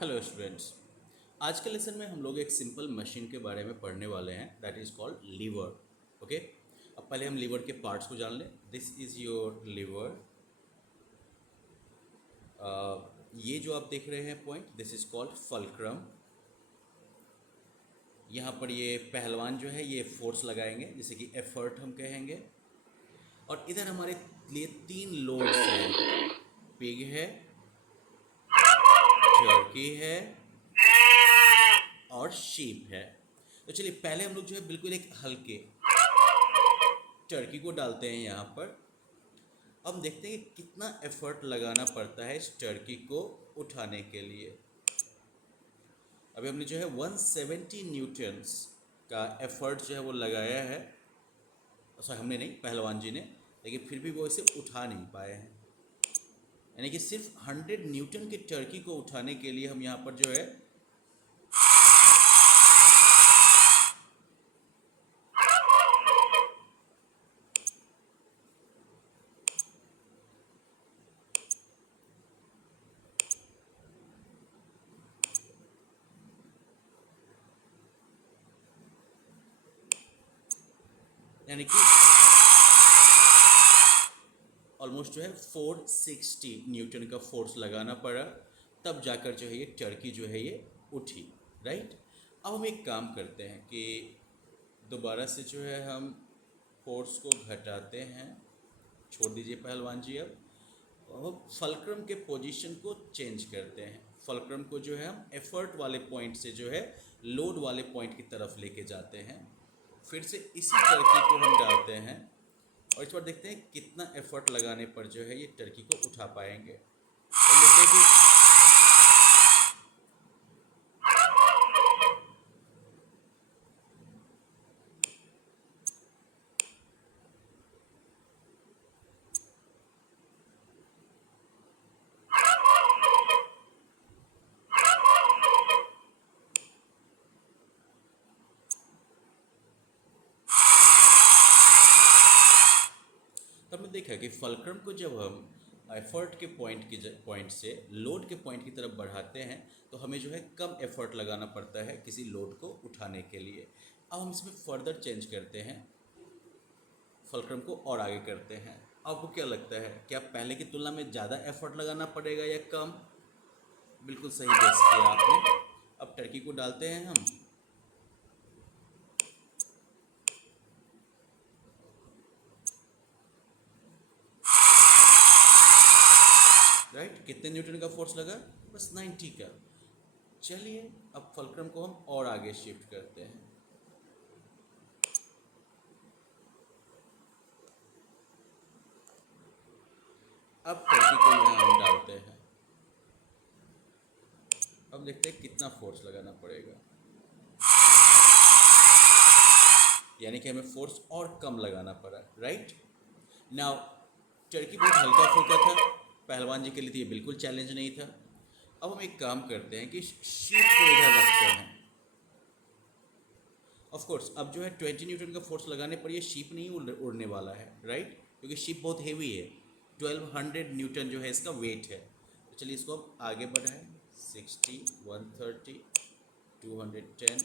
Hello students. आज के lesson में हम लोग एक सिंपल मशीन के बारे में पढ़ने वाले हैं that is called lever. Okay, अब पहले हम लीवर के पार्ट्स को जान लें। This is your lever. ये जो आप देख रहे हैं point, this is called fulcrum. यहाँ पर ये पहलवान जो है ये फोर्स लगाएंगे जिसे कि एफर्ट हम कहेंगे। और इधर हमारे लिए तीन लोड्स हैं, पिग है, टर्की है और शीप है। तो चलिए पहले हम लोग जो है बिल्कुल एक हल्के टर्की को डालते हैं यहाँ पर। अब देखते हैं कि कितना एफर्ट लगाना पड़ता है इस टर्की को उठाने के लिए। अभी हमने जो है 170 न्यूटन्स का एफर्ट जो है वो लगाया है। सॉरी, हमने नहीं, पहलवान जी ने, लेकिन फिर भी वो इसे उठा नहीं पाए हैं। यानी कि सिर्फ 100 न्यूटन के टर्की को उठाने के लिए हम यहाँ पर जो है यानी कि ऑलमोस्ट जो है 460 न्यूटन का फोर्स लगाना पड़ा, तब जाकर जो है ये टर्की जो है ये उठी। राइट। अब हम एक काम करते हैं कि दोबारा से जो है हम फोर्स को घटाते हैं। छोड़ दीजिए पहलवान जी। अब फल्क्रम के पोजीशन को चेंज करते हैं। फल्क्रम को जो है हम एफर्ट वाले पॉइंट से जो है लोड वाले पॉइंट की तरफ लेके जाते हैं। फिर से इसी टर्की को हम डालते हैं और इस बार देखते हैं कितना एफर्ट लगाने पर जो है ये टर्की को उठा पाएंगे। हम देखते हैं कि तो हमने देखा कि फल्क्रम को जब हम एफर्ट के पॉइंट से लोड के पॉइंट की तरफ बढ़ाते हैं तो हमें जो है कम एफर्ट लगाना पड़ता है किसी लोड को उठाने के लिए। अब हम इसमें फर्दर चेंज करते हैं, फल्क्रम को और आगे करते हैं। आपको क्या लगता है, क्या पहले की तुलना में ज़्यादा एफर्ट लगाना पड़ेगा या कम? बिल्कुल सही गेस किया आपने। अब टर्की को डालते हैं हम। राइट, कितने न्यूटन का फोर्स लगा? बस 90 का। चलिए अब फल्क्रम को हम और आगे शिफ्ट करते हैं। अब टर्की को यहाँ हम डालते हैं। अब देखते हैं कितना फोर्स लगाना पड़ेगा। यानी कि हमें फोर्स और कम लगाना पड़ा। राइट नाउ, टर्की बहुत हल्का फुल्का था, पहलवान जी के लिए तो ये बिल्कुल चैलेंज नहीं था। अब हम एक काम करते हैं कि शीट को इधर रखते हैं। ऑफ कोर्स अब जो है 20 न्यूटन का फोर्स लगाने पर ये शीप नहीं उड़ने वाला है। राइट, क्योंकि शीप बहुत हेवी है। 1200 न्यूटन जो है इसका वेट है। तो चलिए इसको हम आगे बढ़ाएं। 60, 130, 210।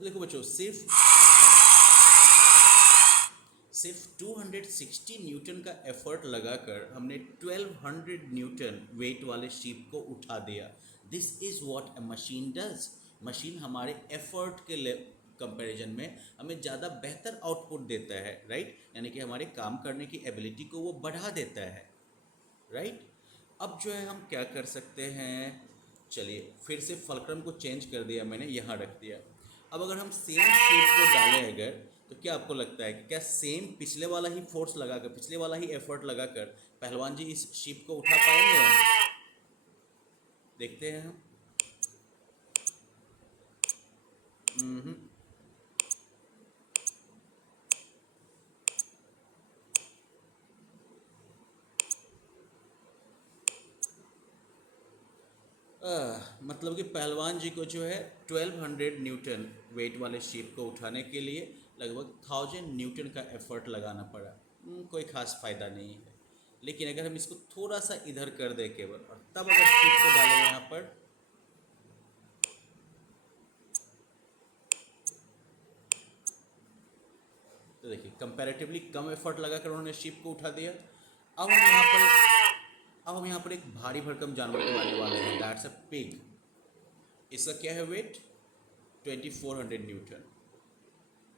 देखो बच्चों, सिर्फ 260 न्यूटन का एफर्ट लगाकर हमने 1200 न्यूटन वेट वाले शीप को उठा दिया। This is what a machine does. Machine हमारे एफर्ट के कंपैरिजन में हमें ज़्यादा बेहतर आउटपुट देता है। राइट, यानी कि हमारे काम करने की एबिलिटी को वो बढ़ा देता है। राइट, अब जो है हम क्या कर सकते हैं, चलिए फिर से फल्क्रम को चेंज कर दिया मैंने, यहाँ रख दिया। अब अगर हम सेम शीप को डालें अगर, तो क्या आपको लगता है कि क्या सेम पिछले वाला ही फोर्स लगाकर, पिछले वाला ही एफर्ट लगाकर पहलवान जी इस शीप को उठा पाएंगे? देखते हैं हम। हम्म, मतलब कि पहलवान जी को जो है 1200 न्यूटन वेट वाले शीप को उठाने के लिए लगभग 1000 न्यूटन का एफर्ट लगाना पड़ा। कोई ख़ास फ़ायदा नहीं है। लेकिन अगर हम इसको थोड़ा सा इधर कर दें केवल, और तब अगर शीप को डालें यहाँ पर, तो देखिए कंपैरेटिवली कम एफर्ट लगाकर उन्होंने शीप को उठा दिया। अब हम यहाँ पर एक भारी भरकम जानवर को लाने वाले हैं, दैट्स अ पिग। इसका क्या है वेट? 2400 Newton,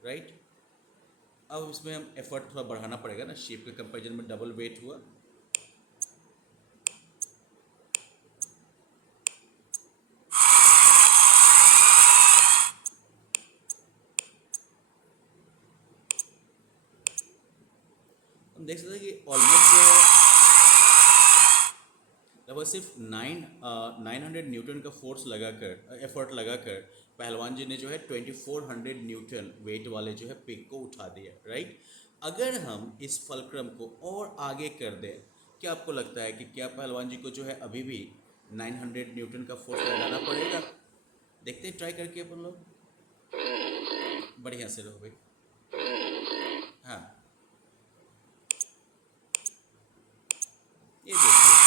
right. अब इसमें हम एफर्ट थोड़ा बढ़ाना पड़ेगा ना, शीप के कंपैरिजन में डबल वेट हुआ। हम देख सकते हैं कि ऑलमोस्ट जो है लगभग सिर्फ 900 न्यूटन का फोर्स लगाकर, एफर्ट लगाकर पहलवान जी ने जो है 2400 न्यूटन वेट वाले जो है पिग को उठा दिया, राइट। अगर हम इस फलक्रम को और आगे कर दें, क्या आपको लगता है कि क्या पहलवान जी को जो है अभी भी 900 न्यूटन का फोर्स लगाना पड़ेगा? देखते हैं ट्राई करके अपन लोग। बढ़िया से रहो भाई। हाँ, ये देखिए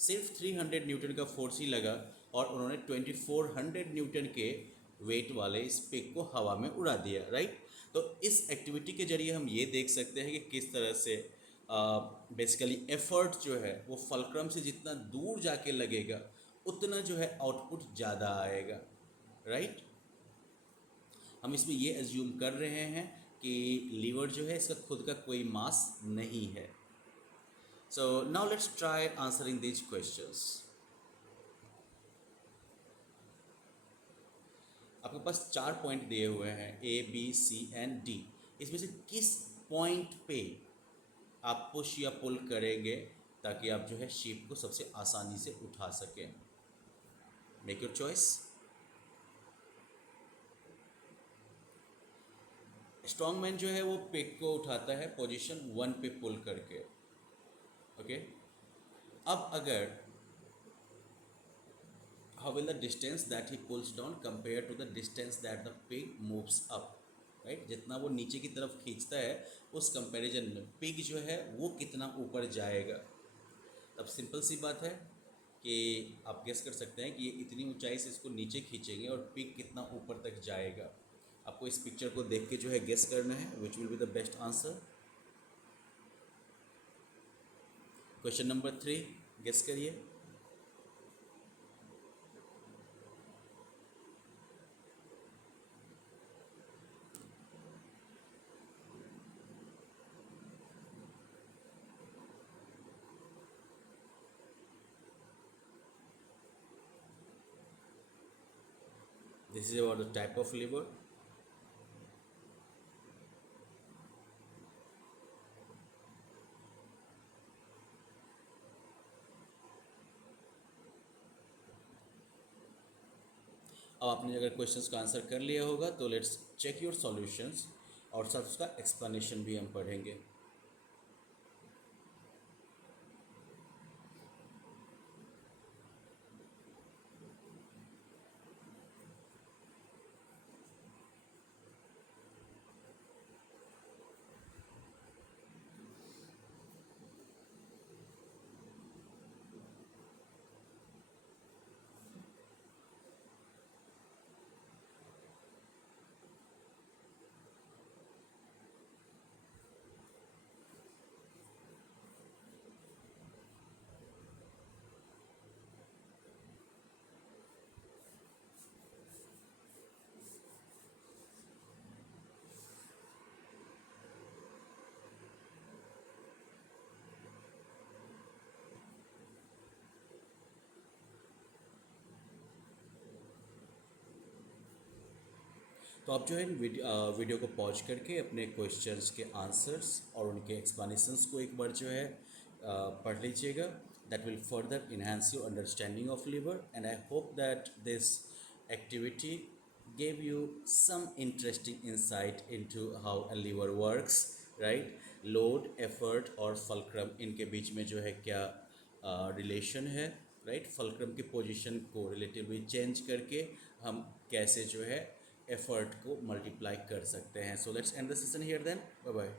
सिर्फ 300 न्यूटन का फोर्स ही लगा और उन्होंने 2400 न्यूटन के वेट वाले इस पिग को हवा में उड़ा दिया, राइट। तो इस एक्टिविटी के जरिए हम ये देख सकते हैं कि किस तरह से बेसिकली एफर्ट जो है वो फलक्रम से जितना दूर जाके लगेगा उतना जो है आउटपुट ज़्यादा आएगा, राइट। हम इसमें ये एज्यूम कर रहे हैं कि लीवर जो है इसका खुद का कोई मास नहीं है। So now let's try answering these questions. आपके पास 4 पॉइंट दिए हुए हैं A, B, C and D। इसमें से किस पॉइंट पे आप पुश या पुल करेंगे ताकि आप जो है शीप को सबसे आसानी से उठा सकें? Make your choice. Strong man जो है वो पिग को उठाता है पोजीशन 1 पे पुल करके, ओके। अब अगर how will the distance that he pulls down compare to the distance that the pig moves up, right. जितना वो नीचे की तरफ खींचता है उस कंपैरिजन में पिग जो है वो कितना ऊपर जाएगा। तब सिंपल सी बात है कि आप गेस कर सकते हैं कि ये इतनी ऊंचाई से इसको नीचे खींचेंगे और पिग कितना ऊपर तक जाएगा। आपको इस पिक्चर को देख के जो है गेस करना है which will be the best answer. Question number 3, guess करिए। This is about the type of liver. अब आपने अगर क्वेश्चंस का आंसर कर लिया होगा तो लेट्स चेक योर सॉल्यूशंस और साथ उसका एक्सप्लेनेशन भी हम पढ़ेंगे। तो आप जो है वीडियो को पॉज करके अपने क्वेश्चंस के आंसर्स और उनके एक्सप्लेनेशंस को एक बार जो है पढ़ लीजिएगा। That will further enhance your understanding of liver and I hope that this activity gave you some interesting insight into how a liver works, right? Load, effort और फलक्रम इनके बीच में जो है क्या रिलेशन है, राइट। फलक्रम की position को relatively change करके हम कैसे जो है एफर्ट को मल्टीप्लाई कर सकते हैं. So let's end the session here then. Bye bye.